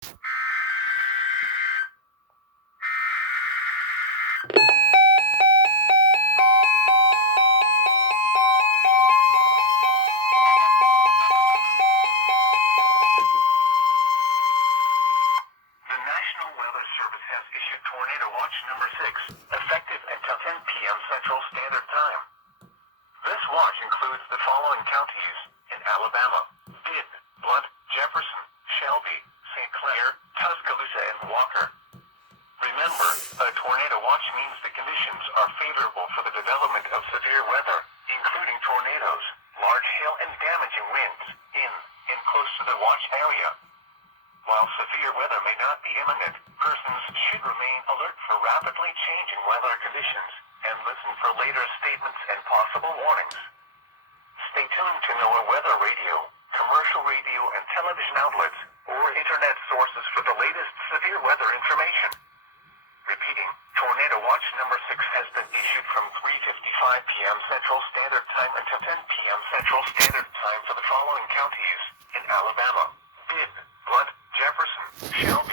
National Weather Service has issued Tornado Watch number 6, effective until 10 p.m. Central Standard Time. This watch includes the following counties in Alabama: Bibb, Blount, Jefferson, Shelby, St. Clair, Tuscaloosa, and Walker. Remember, a tornado watch means the conditions are favorable for the development of severe weather, including tornadoes, large hail, and damaging winds, in and close to the watch area. While severe weather may not be imminent, persons should remain alert for rapidly changing weather conditions and listen for later statements and possible warnings. Stay tuned to NOAA weather radio, commercial radio and television outlets, or internet sources for the latest severe weather information. Repeating, Tornado Watch number 6 has been issued from 3:55 p.m. Central Standard Time until 10 p.m. Central Standard Time for the following counties in Alabama: Bibb, Blount, Jefferson, Shelby,